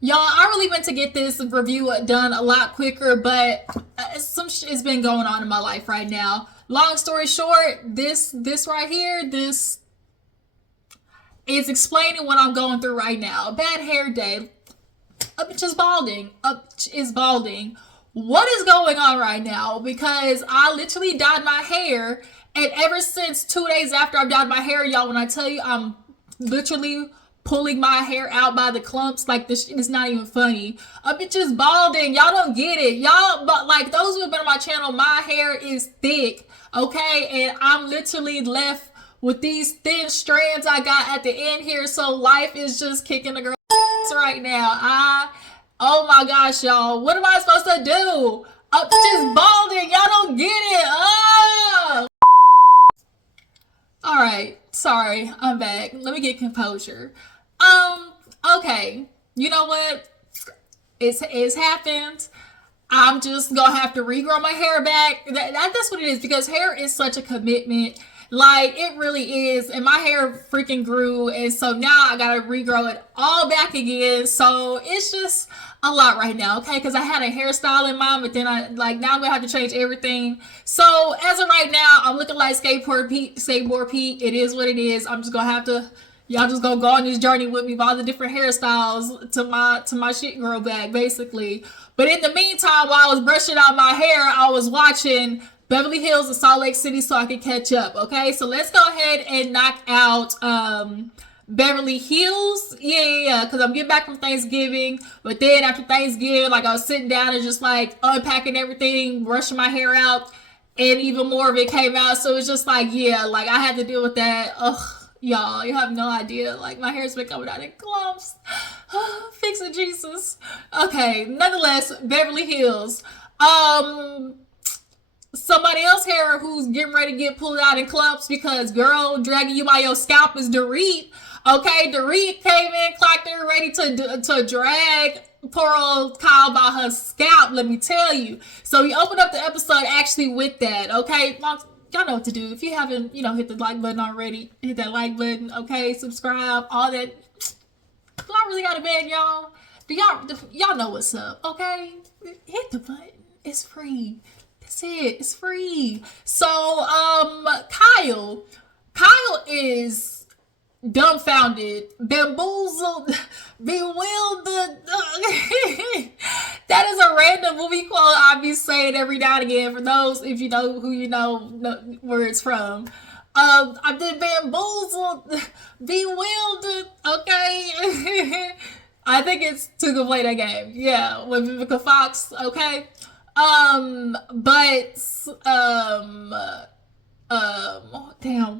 Y'all, I really meant to get this review done a lot quicker, but some shit's been going on in my life right now. Long story short, this right here, this is explaining what I'm going through right now. Bad hair day. Up just balding. Up is balding. What is going on right now? Because I literally dyed my hair, and ever since 2 days after I've dyed my hair, y'all, when I tell you I'm literally pulling my hair out by the clumps, like this shit is not even funny. A bitch is balding. Y'all don't get it. Y'all, but like those who have been on my channel, my hair is thick, okay? And I'm literally left with these thin strands I got at the end here. So life is just kicking the girl right now. Oh my gosh, y'all. What am I supposed to do? I'm just balding. Y'all don't get it. Oh. All right. Sorry. I'm back. Let me get composure. Okay. You know what? It's happened. I'm just gonna have to regrow my hair back. That's what it is, because hair is such a commitment. Like, it really is. And my hair freaking grew, and so now I gotta regrow it all back again. So it's just a lot right now, okay? Because I had a hairstyle in mind, but then now I'm gonna have to change everything. So as of right now, I'm looking like skateboard Pete. It is what it is. I'm just gonna have to, y'all just gonna go on this journey with me of all the different hairstyles to my shit grow back, basically. But in the meantime, while I was brushing out my hair, I was watching Beverly Hills and Salt Lake City so I could catch up, okay? So let's go ahead and knock out Beverly Hills. Yeah, because I'm getting back from Thanksgiving. But then after Thanksgiving, like, I was sitting down and just like unpacking everything, brushing my hair out, and even more of it came out. So it's just like, yeah, like I had to deal with that. Ugh. Y'all, you have no idea. Like, my hair's been coming out in clumps. Fix it, Jesus. Okay, nonetheless, Beverly Hills. Somebody else here who's getting ready to get pulled out in clumps because, girl, dragging you by your scalp is Dorit. Okay, Dorit came in, clocked in, ready to drag poor old Kyle by her scalp, let me tell you. So we opened up the episode actually with that, okay? Y'all know what to do. If you haven't, hit the like button already, hit that like button, okay? Subscribe, all that. Do I really got to beg y'all? Y'all know what's up, okay? Hit the button. It's free. That's it. It's free. So, Kyle is dumbfounded, bamboozled, bewildered. That is a random movie quote I be saying every now and again. For those, if you know who you know where it's from. I've been bamboozled, bewildered. Okay. I think it's To Go Play That Game. Yeah, with Vivica Fox. Okay. Damn,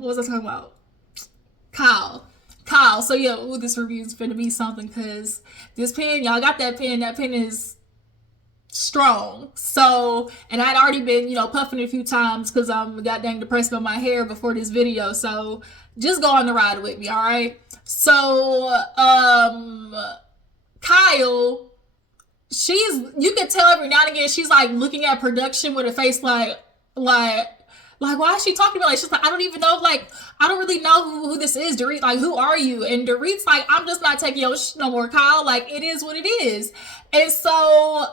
what was I talking about? Kyle. So yeah, this review is gonna be something, because this pen, y'all got that pen. That pen is strong. So, and I'd already been, puffing it a few times because I'm goddamn depressed about my hair before this video. So just go on the ride with me, all right? So, Kyle, you can tell every now and again she's like looking at production with a face like why is she talking to me? Like, she's like, I don't even know, like, I don't really know who this is, Dorit. Like, who are you? And Dorit's like, I'm just not taking your shit no more, Kyle. Like, it is what it is. And so,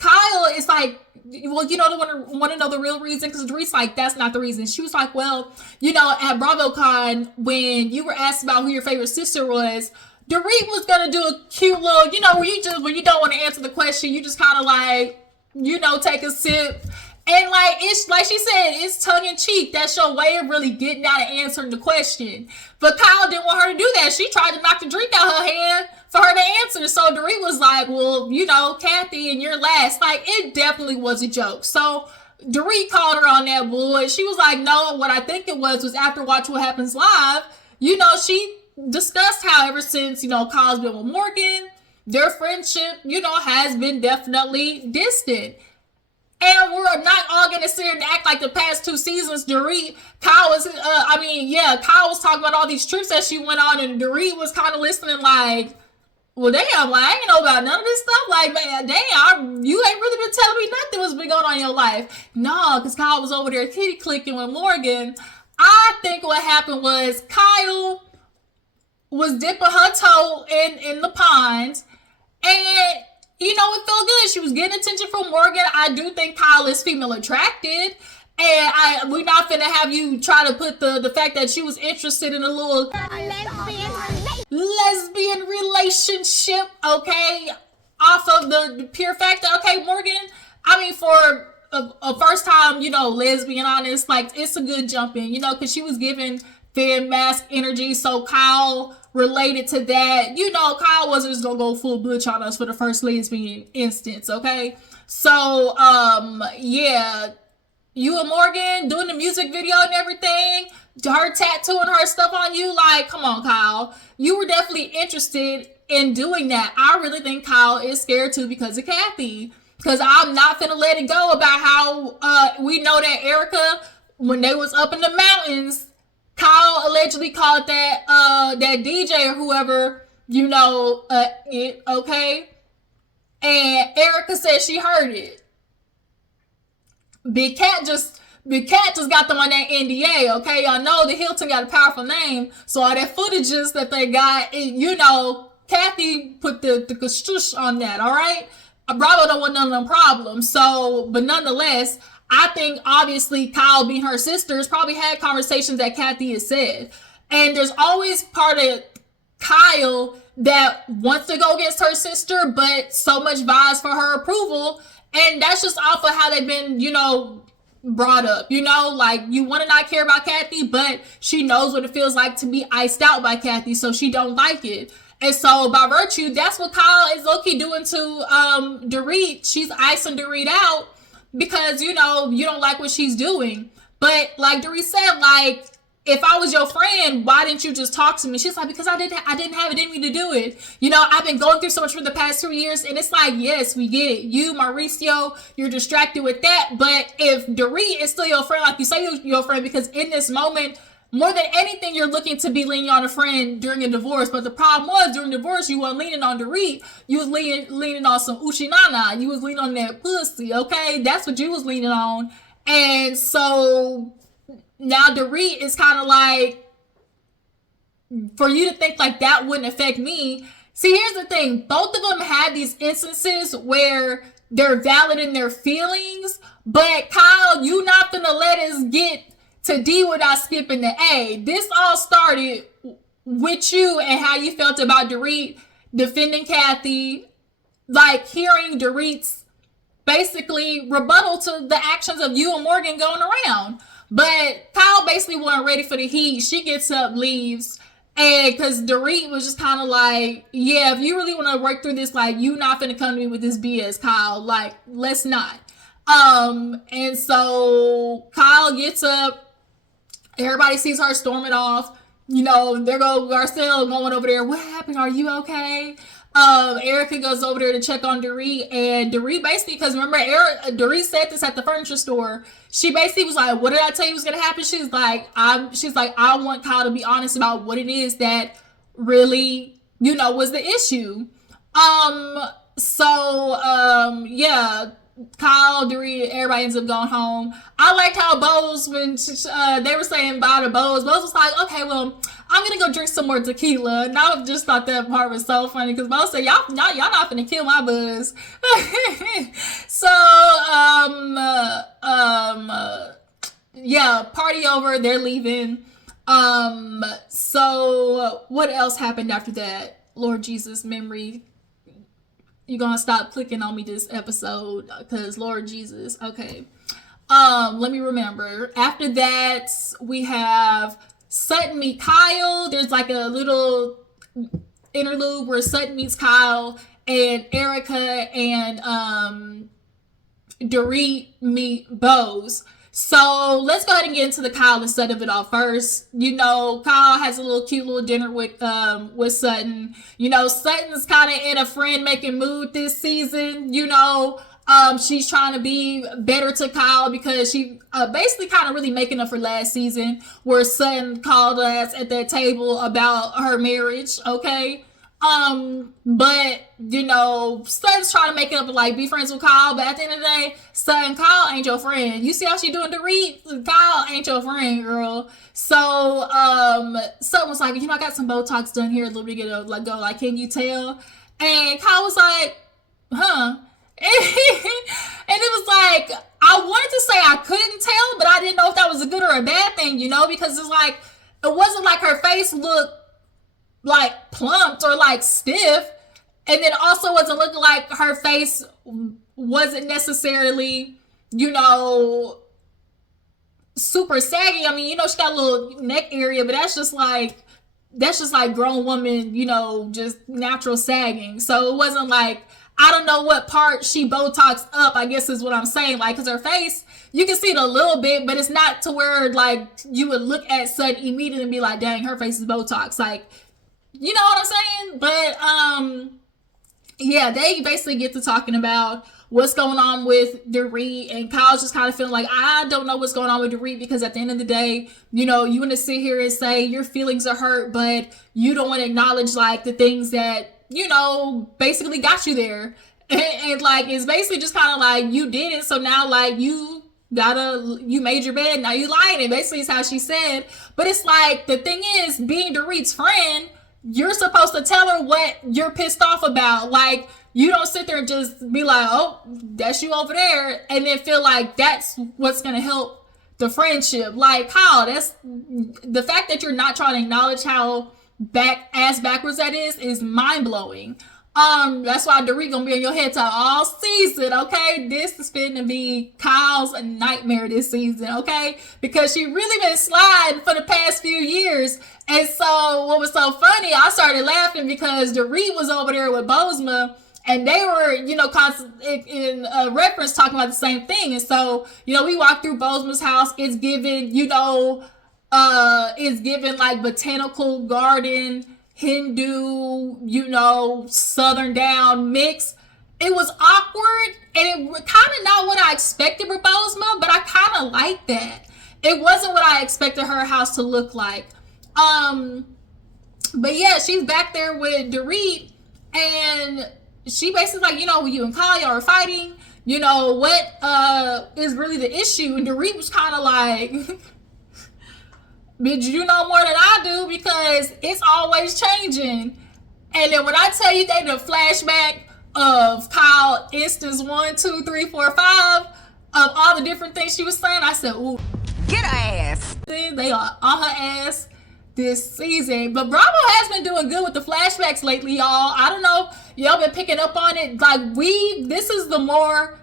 Kyle is like, well, want to know the real reason? Because Dorit's like, that's not the reason. She was like, well, at BravoCon, when you were asked about who your favorite sister was, Dorit was gonna do a cute little, when you don't want to answer the question, you just kind of like, take a sip. And like, it's like she said, it's tongue in cheek. That's your way of really getting out and answering the question. But Kyle didn't want her to do that. She tried to knock the drink out her hand for her to answer. So Dorit was like, well, Kathy, and you're last. Like, it definitely was a joke. So Dorit called her on that bull. She was like, no, what I think it was after Watch What Happens Live, she discussed how ever since, Kyle's been with Morgan, their friendship, has been definitely distant. And we're not all gonna sit here and act like the past 2 seasons, Dorit, Kyle was talking about all these trips that she went on, and Dorit was kind of listening like, well, damn, like, I ain't know about none of this stuff. Like, man, damn, you ain't really been telling me nothing what's been going on in your life. No, because Kyle was over there kitty clicking with Morgan. I think what happened was Kyle was dipping her toe in the pond, and it felt good. She was getting attention from Morgan. I do think Kyle is female attracted. And we're not finna have you try to put the fact that she was interested in a little lesbian relationship, okay, off of the pure fact that, okay, Morgan, I mean, for a first time, let's being honest, like, it's a good jump in, because she was giving fan mask energy, so Kyle related to that. Kyle wasn't just gonna go full butch on us for the first lesbian instance, okay? So, yeah, you and Morgan doing the music video and everything, her tattooing her stuff on you, like, come on, Kyle. You were definitely interested in doing that. I really think Kyle is scared too because of Kathy. Because I'm not finna let it go about how we know that Erika, when they was up in the mountains, Kyle allegedly called that DJ or whoever, it, okay? And Erika said she heard it. Big Cat just got them on that NDA, okay? Y'all know the Hilton got a powerful name, so all that footages that they got, Kathy put the kashush on that, all right? Bravo don't want none of them problems. So, but nonetheless, I think obviously Kyle being her sisters probably had conversations that Kathy has said. And there's always part of Kyle that wants to go against her sister, but so much vies for her approval. And that's just off of how they've been, brought up. Like, you want to not care about Kathy, but she knows what it feels like to be iced out by Kathy, so she don't like it. And so by virtue, that's what Kyle is low-key doing to Dorit. She's icing Dorit out because, you don't like what she's doing. But like Dorit said, like, if I was your friend, why didn't you just talk to me? She's like, because I didn't have it in me to do it. I've been going through so much for the past 2 years, and it's like, yes, we get it. You, Mauricio, you're distracted with that. But if Dorit is still your friend, like you say you're your friend, because in this moment, more than anything, you're looking to be leaning on a friend during a divorce. But the problem was, during divorce, you weren't leaning on Dorit. You was leaning on some Uchinana. You was leaning on that pussy, okay? That's what you was leaning on. And so now Dorit is kind of like, for you to think like that wouldn't affect me. See, here's the thing. Both of them had these instances where they're valid in their feelings. But Kyle, you not gonna let us get to D without skipping the A. This all started with you and how you felt about Dorit defending Kathy, like hearing Dorit's basically rebuttal to the actions of you and Morgan going around. But Kyle basically wasn't ready for the heat. She gets up, leaves, and because Dorit was just kind of like, yeah, if you really want to work through this, like, you not finna come to me with this BS, Kyle. Like, let's not. And so Kyle gets up. Everybody sees her storming off. There go Garcelle going over there. What happened? Are you okay? Erika goes over there to check on Dorit, and Dorit basically, because remember, Dorit said this at the furniture store. She basically was like, "What did I tell you was gonna happen?" She's like, "I want Kyle to be honest about what it is that really, was the issue." Yeah. Kyle, Dorit, everybody ends up going home. I liked how Boz, when they were saying bye to Boz was like, okay, well, I'm gonna go drink some more tequila. And I just thought that part was so funny because Boz said, y'all not gonna kill my buzz. So, yeah, party over, they're leaving. So what else happened after that? Lord Jesus, memory. You're gonna stop clicking on me this episode because Lord Jesus. Okay. Let me remember. After that, we have Sutton meet Kyle. There's like a little interlude where Sutton meets Kyle and Erika and Dorit meet Boz. So let's go ahead and get into the Kyle and Sutton of it all first. Kyle has a cute little dinner with Sutton. Sutton's kind of in a friend-making mood this season. She's trying to be better to Kyle because she basically kind of really making up for last season where Sutton called us at that table about her marriage, okay? But Sutton's trying to make it up and like be friends with Kyle, but at the end of the day, Sutton, Kyle ain't your friend. You see how she doing Dorit? Kyle ain't your friend, girl. So Sutton was like, I got some Botox done here a little bit ago. Like, go, like, can you tell? And Kyle was like, huh? And it was like, I wanted to say I couldn't tell, but I didn't know if that was a good or a bad thing, because it's like, it wasn't like her face looked like plumped or like stiff, and then also wasn't looking like her face wasn't necessarily super saggy. I mean, she got a little neck area, but that's just like grown woman, just natural sagging. So it wasn't like, I don't know what part she Botoxed up, I guess is what I'm saying. Like, because her face, you can see it a little bit, but it's not to where, like, you would look at Sutton immediately and be like, dang, her face is Botox. Like, you know what I'm saying? But, yeah, they basically get to talking about what's going on with Dorit, and Kyle's just kind of feeling like, I don't know what's going on with Dorit, because at the end of the day, you want to sit here and say your feelings are hurt, but you don't want to acknowledge, like, the things that, basically got you there. And like, it's basically just kind of like, you did it, so now, like, you made your bed, now you lying. And basically is how she said. But it's like, the thing is, being Dorit's friend, you're supposed to tell her what you're pissed off about. Like, you don't sit there and just be like, oh, that's you over there, and then feel like that's what's going to help the friendship. Like, how? That's the fact that you're not trying to acknowledge how backwards that is mind-blowing. That's why Dorit gonna be on your head top all season, okay? This is finna be Kyle's nightmare this season, okay? Because she really been sliding for the past few years. And so what was so funny, I started laughing because Dorit was over there with Bozoma, and they were, in reference talking about the same thing. And so, we walked through Bozoma's house. It's given, is given like botanical garden, Hindu, Southern down mix. It was awkward, and it was kind of not what I expected with Bozoma, but I kind of like that. It wasn't what I expected her house to look like. But yeah, she's back there with Dorit, and she basically like, you and Kyle, y'all are fighting. What is really the issue? And Dorit was kind of like, bitch, you know more than I do, because it's always changing. And then when I tell you they the flashback of Kyle instance 1, 2, 3, 4, 5 of all the different things she was saying, I said, ooh, get her ass. They are on her ass this season. But Bravo has been doing good with the flashbacks lately, y'all. I don't know, y'all been picking up on it. Like, this is the more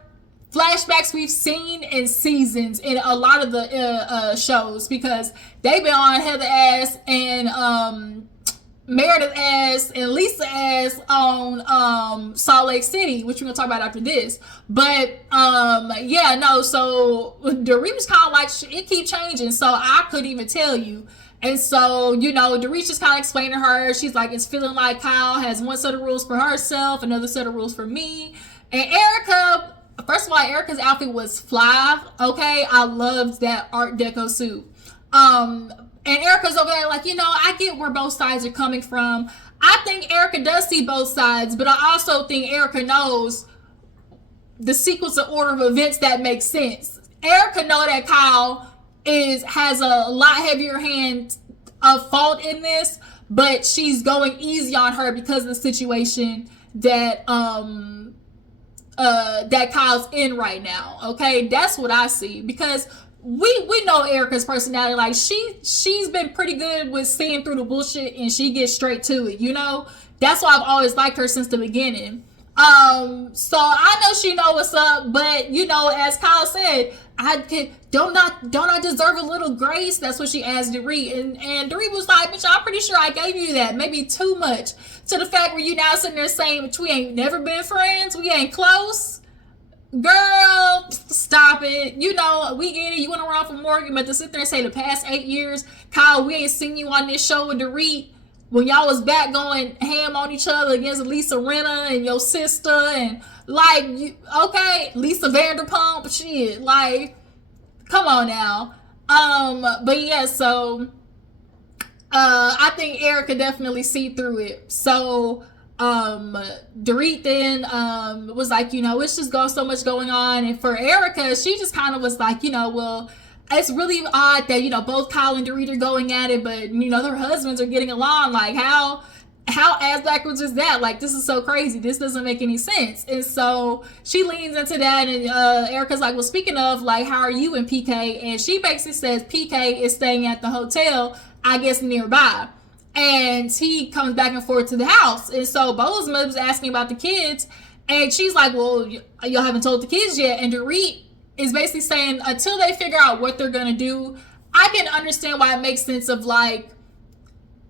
flashbacks we've seen in seasons in a lot of the shows, because they've been on Heather ass and Meredith ass and Lisa ass on Salt Lake City, which we're gonna talk about after this. But yeah, no, so Dorit was kind of like, it keep changing, so I couldn't even tell you. And so, Dorit just kind of explained to her, she's like, it's feeling like Kyle has one set of rules for herself, another set of rules for me. And Erika, first of all, Erika's outfit was fly, okay? I loved that Art Deco suit. And Erika's over there like, I get where both sides are coming from. I think Erika does see both sides, but I also think Erika knows the sequence of order of events that makes sense. Erika know that Kyle has a lot heavier hand of fault in this, but she's going easy on her because of the situation that that Kyle's in right now. Okay, that's what I see, because we know Erika's personality. Like, she's been pretty good with seeing through the bullshit, and she gets straight to it. That's why I've always liked her since the beginning. So I know she know what's up, but as Kyle said, don't I deserve a little grace? That's what she asked Dorit, and Dorit was like, bitch, I'm pretty sure I gave you that, maybe too much, to the fact where you now sitting there saying, we ain't never been friends, we ain't close. Girl, stop it. We get it. You went around for Morgan, but to sit there and say the past 8 years, Kyle, we ain't seen you on this show with Dorit when y'all was back going ham on each other against Lisa Rinna and your sister, and like, okay, Lisa Vanderpump, shit, like, come on now. But yeah, so I think Erika definitely see through it. So Dorit then was like, it's just so much going on. And for Erika, she just kind of was like, well, it's really odd that, both Kyle and Dorit are going at it, but, their husbands are getting along. Like, how ass backwards is that? Like, this is so crazy. This doesn't make any sense. And so she leans into that, and Erika's like, well, speaking of, like, how are you and PK? And she basically says PK is staying at the hotel, I guess, nearby. And he comes back and forth to the house. And so Bozoma was asking about the kids, and she's like, well, y'all haven't told the kids yet. And Dorit is basically saying, until they figure out what they're going to do, I can understand why it makes sense of, like,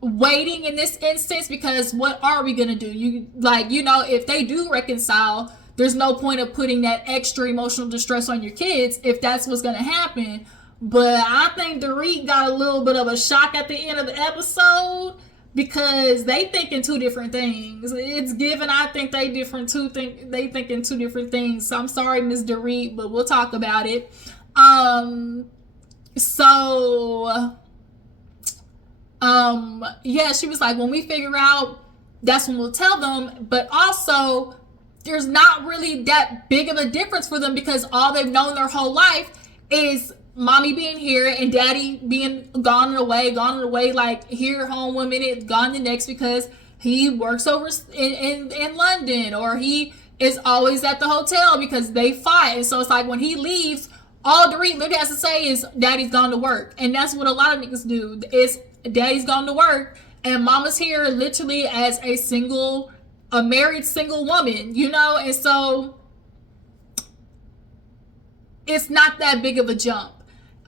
waiting in this instance, because what are we gonna do? If they do reconcile, there's no point of putting that extra emotional distress on your kids if that's what's gonna happen. But I think Dorit got a little bit of a shock at the end of the episode, because they thinking two different things. It's given, I think they thinking two different things. So I'm sorry, Miss Dorit, but we'll talk about it. She was like, when we figure out, that's when we'll tell them. But also, there's not really that big of a difference for them, because all they've known their whole life is mommy being here and daddy being gone and away, like here home 1 minute, gone the next, because he works over in London, or he is always at the hotel because they fight. And so it's like, when he leaves, all Dorit literally has to say is daddy's gone to work. And that's what a lot of niggas do. It's daddy's gone to work and mama's here literally as a married single woman, and so it's not that big of a jump.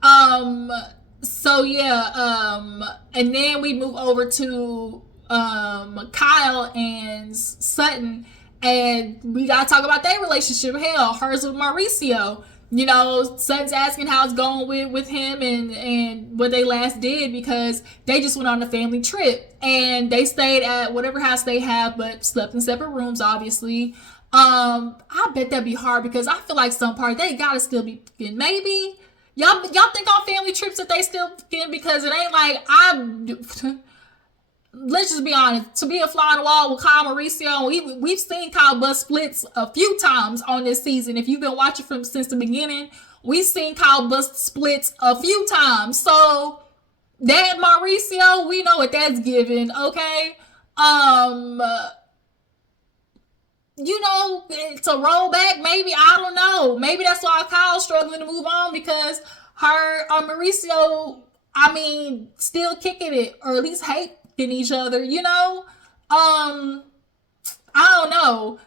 And then we move over to Kyle and Sutton, and we gotta talk about their relationship. Hell, hers with Mauricio. Sutton's asking how it's going with him and what they last did, because they just went on a family trip and they stayed at whatever house they have, but slept in separate rooms, obviously. I bet that'd be hard, because I feel like some part they gotta still be fucking. Maybe y'all think on family trips that they still fucking, because it ain't like let's just be honest, to be a fly on the wall with Kyle Mauricio, we've seen Kyle bust splits a few times on this season. If you've been watching since the beginning, we've seen Kyle bust splits a few times. So that Mauricio, we know what that's given, okay? To roll back, maybe, I don't know. Maybe that's why Kyle's struggling to move on, because Mauricio, still kicking it, or at least hate in each other, I don't know.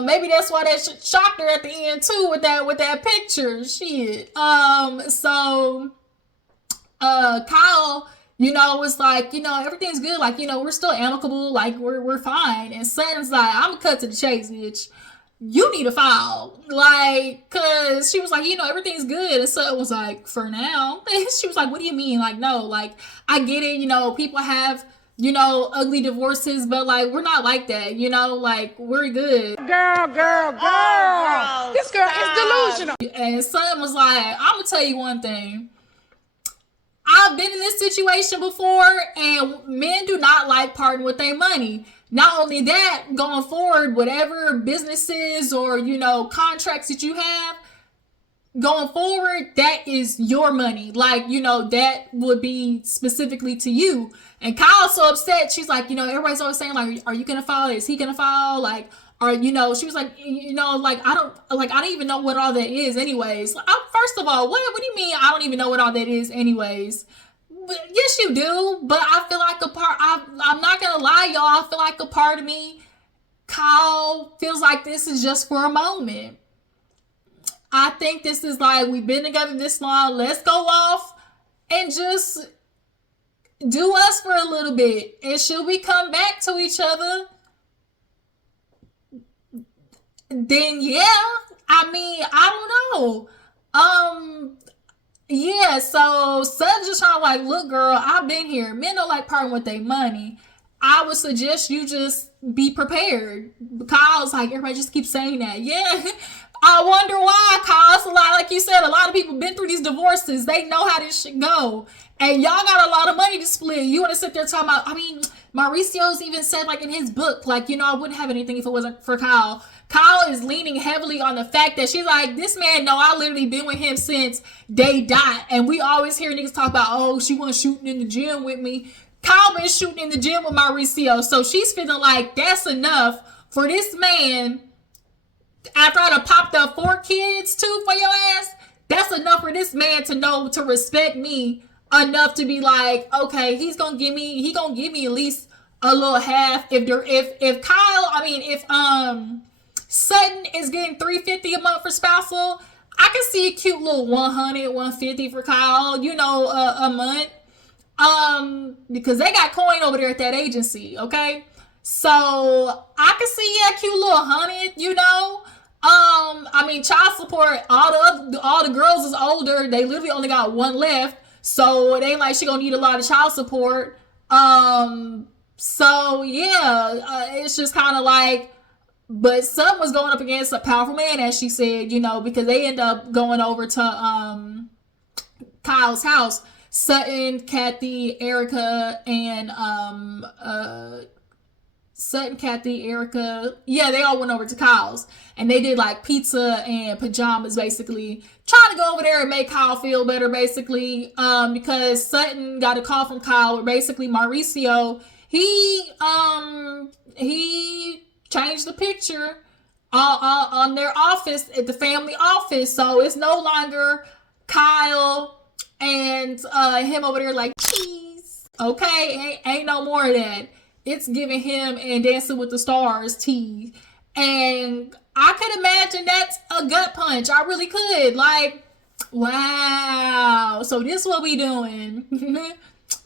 Maybe that's why that shocked her at the end too, with that picture. Shit. Kyle, was like, everything's good, like, we're still amicable, like we're fine. And Sutton's like, I'm gonna cut to the chase, bitch. You need to file, like, cause she was like, everything's good. And Sutton was like, for now. And she was like, what do you mean? Like, no, like, I get it, people have, ugly divorces, but like, we're not like that, like, we're good. Girl. This girl is delusional. And Sutton was like, I'm gonna tell you one thing. I've been in this situation before, and men do not like parting with their money. Not only that, going forward, whatever businesses or, contracts that you have, going forward, that is your money. Like, that would be specifically to you. And Kyle's so upset. She's like, everybody's always saying, like, are you going to file? Is he going to file? Like, or, she was like, I don't even know what all that is anyways. First of all, what do you mean I don't even know what all that is anyways? Yes, you do. But I feel like I'm not going to lie, y'all. I feel like a part of me, Kyle, feels like this is just for a moment. I think this is like, we've been together this long. Let's go off and just do us for a little bit. And should we come back to each other, then yeah. I don't know. Yeah, so Sutton's just trying to like, look, girl, I've been here. Men don't like parting with their money. I would suggest you just be prepared. Kyle's like, everybody just keeps saying that. Yeah. I wonder why, cause a lot, like you said, a lot of people been through these divorces. They know how this shit go, and y'all got a lot of money to split. You want to sit there talking about? I mean, Mauricio's even said like in his book, like I wouldn't have anything if it wasn't for Kyle. Kyle is leaning heavily on the fact that she's like, this man, no, I literally been with him since day dot, and we always hear niggas talk about, oh, she wasn't shooting in the gym with me. Kyle been shooting in the gym with Mauricio, so she's feeling like that's enough for this man. After I done popped up 4 kids too for your ass, that's enough for this man to know to respect me enough to be like, okay, he gonna give me at least a little half. If Kyle, I mean if Sutton is getting $350 a month for spousal, I can see a cute little 100, 150 for Kyle, a month. Because they got coin over there at that agency, okay? So I can see a cute little 100, I mean, child support, all the girls is older. They literally only got one left. So it ain't like she gonna need a lot of child support. So yeah, it's just kind of like, but Sutton was going up against a powerful man, as she said, because they end up going over to Kyle's house. Sutton, Kathy, Erika, and yeah, they all went over to Kyle's, and they did like pizza and pajamas, basically trying to go over there and make Kyle feel better, basically, because Sutton got a call from Kyle where basically Mauricio, he changed the picture on their office, at the family office, so it's no longer Kyle and him over there like cheese, okay? Ain't no more of that. It's giving him and Dancing with the Stars tea. And I could imagine that's a gut punch. I really could. Like, wow. So this is what we doing.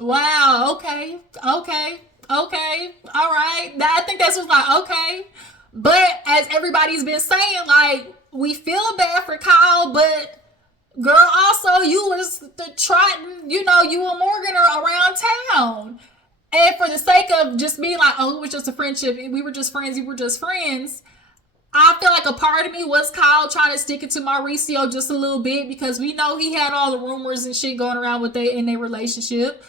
Wow. Okay. All right. I think that's just like, okay. But as everybody's been saying, like, we feel bad for Kyle, but girl, also, you was the trotting, you and Morgan are around town. And for the sake of just being like, oh, it was just a friendship, we were just friends, I feel like a part of me was Kyle trying to stick it to Mauricio just a little bit, because we know he had all the rumors and shit going around in their relationship.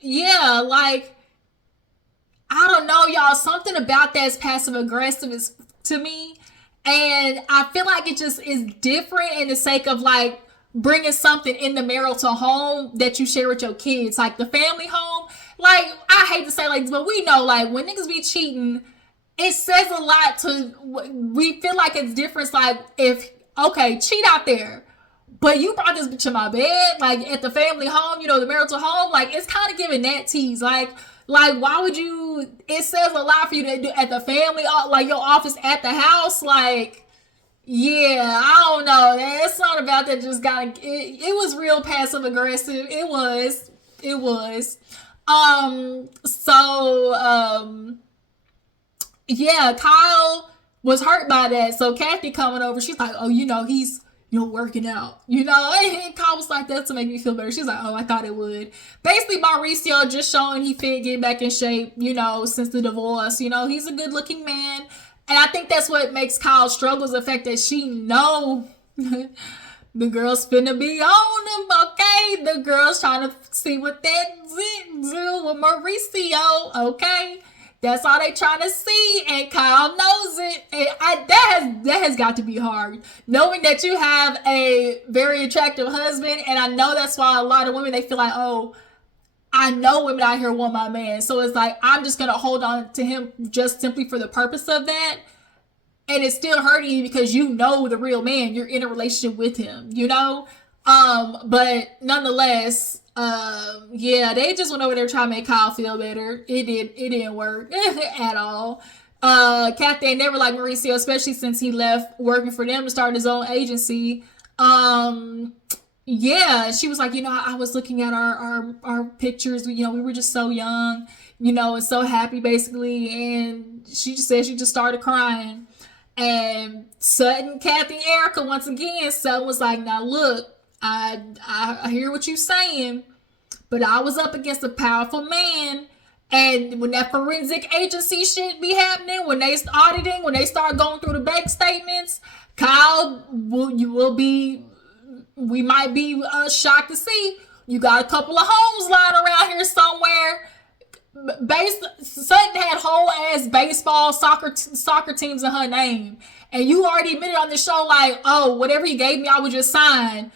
Yeah, like, I don't know, y'all, something about that's passive aggressive is to me, and I feel like it just is different in the sake of like bringing something in the marital home that you share with your kids, like the family home. Like, I hate to say like this, but we know, like, when niggas be cheating, it says a lot to, we feel like it's different. Like, if, okay, cheat out there, but you brought this bitch in my bed, like at the family home, the marital home, like, it's kind of giving that tease. Like, why would you, it says a lot for you to do at the family, like your office at the house, like, yeah, I don't know. It's not about that. Just it was real passive aggressive. It was. Yeah, Kyle was hurt by that. So Kathy coming over, she's like, oh, he's, working out. And Kyle was like, that to make me feel better. She's like, oh, I thought it would. Basically, Mauricio just showing he fit, getting back in shape, since the divorce. He's a good looking man. And I think that's what makes Kyle struggle, is the fact that she know the girl's finna be on him, okay? The girl's trying to see what that do with Mauricio, okay? That's all they trying to see, and Kyle knows it. And that has got to be hard, knowing that you have a very attractive husband. And I know that's why a lot of women, they feel like, oh, I know women out here want my man, so it's like, I'm just gonna hold on to him just simply for the purpose of that, and it's still hurting you because the real man, you're in a relationship with him, but nonetheless, yeah, they just went over there trying to make Kyle feel better. It didn't work at all. Kathy ain't never liked Mauricio, especially since he left working for them to start his own agency. Yeah, she was like, I was looking at our pictures, we were just so young, and so happy, basically, and she just said she just started crying. And Sutton, Kathy, Erika, once again, Sutton was like, now look, I hear what you're saying, but I was up against a powerful man, And when that forensic agency shit be happening, when they auditing, when they start going through the bank statements, Kyle, we might be shocked to see you got a couple of homes lying around here somewhere. Sutton had whole ass baseball, soccer teams in her name, and you already admitted on the show like, oh, whatever he gave me, I would just sign.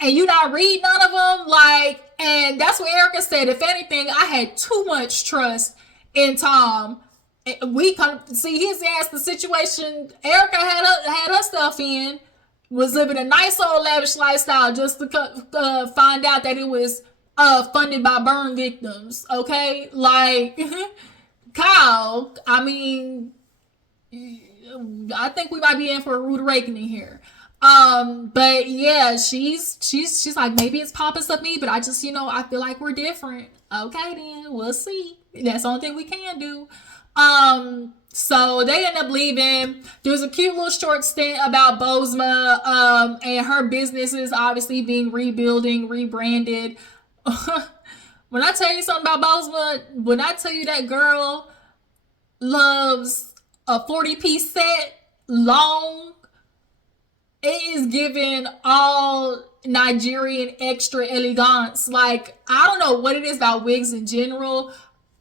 And you not read none of them, like, and that's what Erika said. If anything, I had too much trust in Tom. We come see his ass. The situation Erika had her stuff in was living a nice old lavish lifestyle just to find out that it was funded by burn victims. Okay, like Kyle. I mean, I think we might be in for a rude awakening here. But yeah, she's like, maybe it's pompous of me, but I just, I feel like we're different. Okay, then we'll see. That's the only thing we can do. So they end up leaving. There's a cute little short stint about Bozoma, and her business is obviously being rebranded. When I tell you something about Bozoma, when I tell you that girl loves a 40-piece set long, it is given all Nigerian extra elegance. Like, I don't know what it is about wigs in general.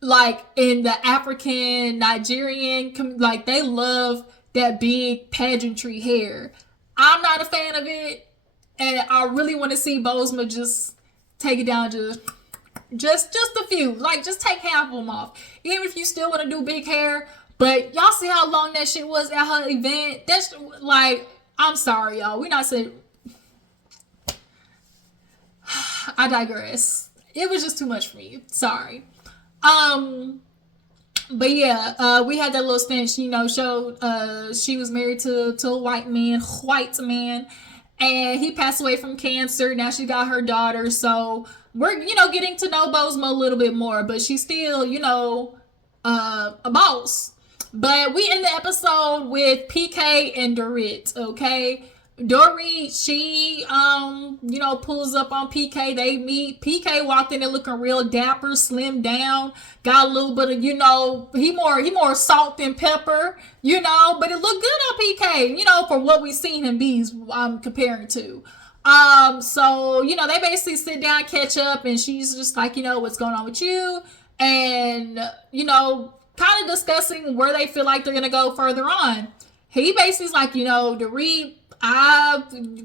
Like, in the African, Nigerian, like, they love that big pageantry hair. I'm not a fan of it. And I really want to see Bozoma just take it down to just a few. Like, just take half of them off. Even if you still want to do big hair. But y'all see how long that shit was at her event? That's, like, I'm sorry, y'all. We're not saying... I digress. It was just too much for me. Sorry. But yeah, we had that little stint, showed she was married to a white man, and he passed away from cancer. Now she got her daughter, so we're, getting to know Bozoma a little bit more, but she's still, a boss. But we end the episode with PK and Dorit, okay? Dorit, she, pulls up on PK. They meet. PK walked in there looking real dapper, slimmed down, got a little bit of, he more salt than pepper, but it looked good on PK, for what we've seen him be, I'm comparing to. So, they basically sit down, catch up, and she's just like, what's going on with you? And, kind of discussing where they feel like they're going to go further on. He basically's like, Dorit,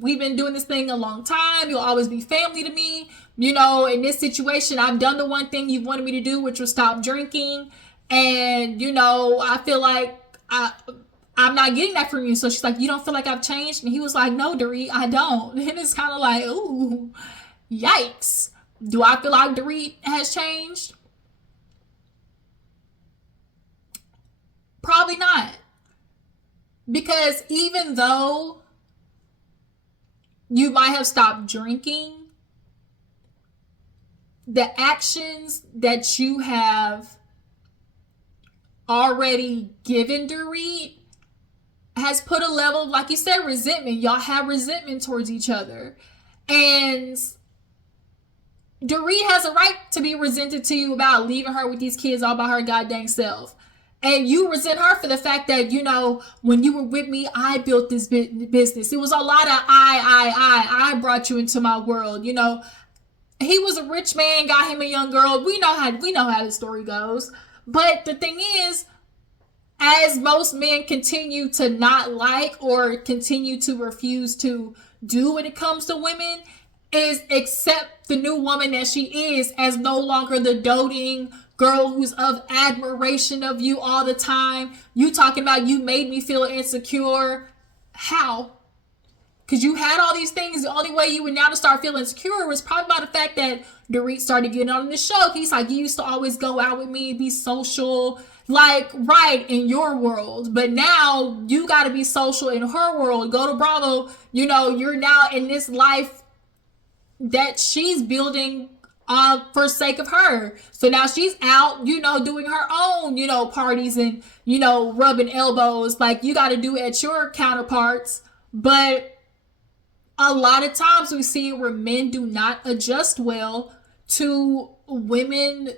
we've been doing this thing a long time. You'll always be family to me. In this situation, I've done the one thing you've wanted me to do, which was stop drinking. And, I feel like I'm not getting that from you. So she's like, you don't feel like I've changed? And he was like, no, Dorit, I don't. And it's kind of like, ooh, yikes. Do I feel like Dorit has changed? Probably not. Because even though you might have stopped drinking, the actions that you have already given Dorit has put a level of, like you said, resentment. Y'all have resentment towards each other. And Dorit has a right to be resented to you about leaving her with these kids all by her goddamn self. And you resent her for the fact that, when you were with me, I built this business. It was a lot of I brought you into my world. He was a rich man, got him a young girl. We know how the story goes. But the thing is, as most men continue to not like or continue to refuse to do when it comes to women, is accept the new woman that she is as no longer the doting girl who's of admiration of you all the time. You talking about you made me feel insecure. How? Because you had all these things. The only way you would now to start feeling insecure was probably by the fact that Dorit started getting on the show. He's like, you used to always go out with me, be social, like, right, in your world. But now you got to be social in her world. Go to Bravo. You're now in this life that she's building for sake of her. So now she's out, doing her own, parties and, rubbing elbows like you got to do at your counterparts. But a lot of times we see where men do not adjust well to women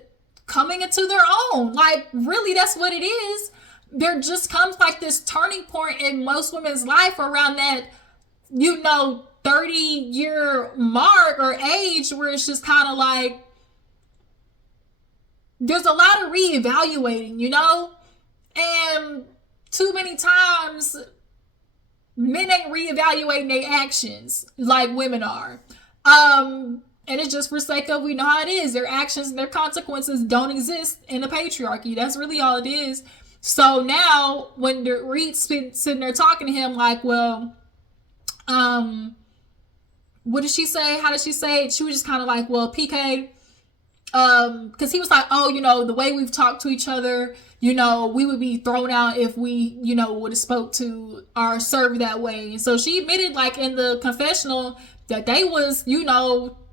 coming into their own. Like, really, that's what it is. There just comes like this turning point in most women's life around that, 30-year mark or age where it's just kind of like, there's a lot of reevaluating, and too many times men ain't reevaluating their actions like women are. And it's just for sake of, we know how it is. Their actions and their consequences don't exist in the patriarchy. That's really all it is. So now when Dorit's sitting there talking to him like, well, what did she say? How did she say it? She was just kind of like, well, PK, because he was like, oh, the way we've talked to each other, we would be thrown out if we, would have spoke to our server that way. And so she admitted, like, in the confessional that they was,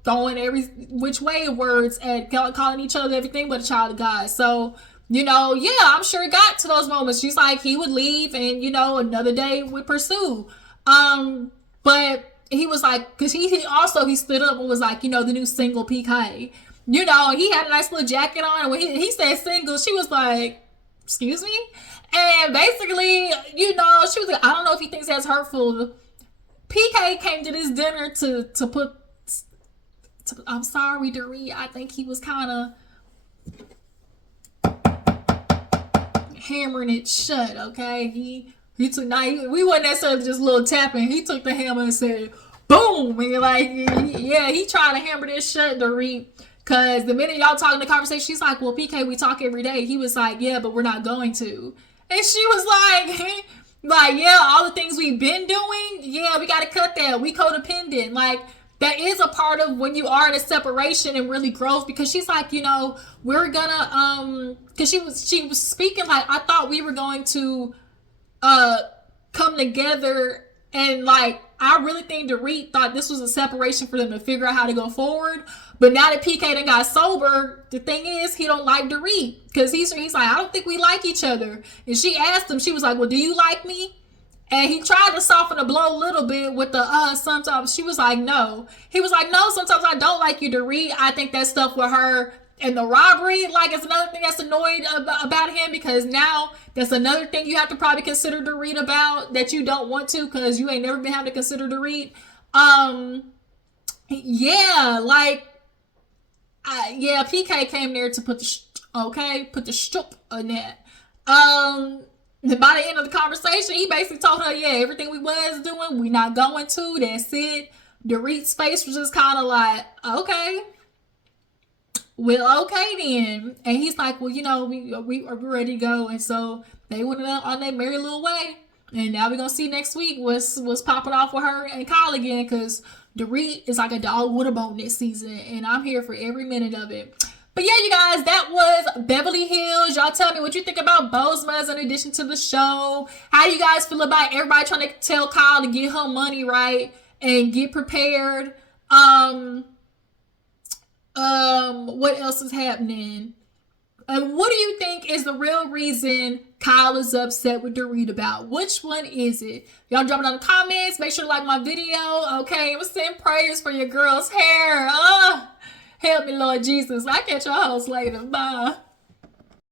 throwing every which way of words at calling each other everything but a child of God. So, yeah, I'm sure it got to those moments. She's like, he would leave and, another day would pursue. But he was like, because he stood up and was like, the new single PK. He had a nice little jacket on. And when he said single, she was like, excuse me? And basically, she was like, I don't know if he thinks that's hurtful. PK came to this dinner to put, I'm sorry, Dorit, I think he was kind of hammering it shut, okay? He took, we wasn't necessarily just a little tapping. He took the hammer and said, boom! And he tried to hammer this shut, Dorit. Because the minute y'all talking the conversation, she's like, well, PK, we talk every day. He was like, yeah, but we're not going to. And she was like, yeah, all the things we've been doing, yeah, we got to cut that. We codependent. Like, that is a part of when you are in a separation and really growth, because she's like, we're gonna, because she was speaking like, I thought we were going to come together, and like, I really think Dorit thought this was a separation for them to figure out how to go forward. But now that PK done got sober, the thing is, he don't like Dorit, because he's like, I don't think we like each other. And she asked him, she was like, well, do you like me? And he tried to soften the blow a little bit with the sometimes. She was like, no. He was like, no, sometimes I don't like you, Dorit. I think that stuff with her and the robbery, like, it's another thing that's annoyed about him, because now that's another thing you have to probably consider Dorit about that you don't want to, because you ain't never been having to consider Dorit. PK came there to put the shtup on that. And by the end of the conversation, he basically told her, yeah, everything we was doing, we not going to. That's it. Dorit's face was just kind of like, okay. Well, okay then. And he's like, well, we are ready to go. And so they went on their merry little way. And now we're going to see next week what's popping off with her and Kyle again, because Dorit is like a dog with a bone this season. And I'm here for every minute of it. But yeah, you guys, that was Beverly Hills. Y'all tell me what you think about Bozoma in addition to the show. How you guys feel about everybody trying to tell Kyle to get her money right and get prepared? What else is happening? And what do you think is the real reason Kyle is upset with Dorit about? Which one is it? Y'all drop it down in the comments. Make sure to like my video. Okay, I'm send prayers for your girl's hair. Help me, Lord Jesus. I'll catch y'all hoes later. Bye.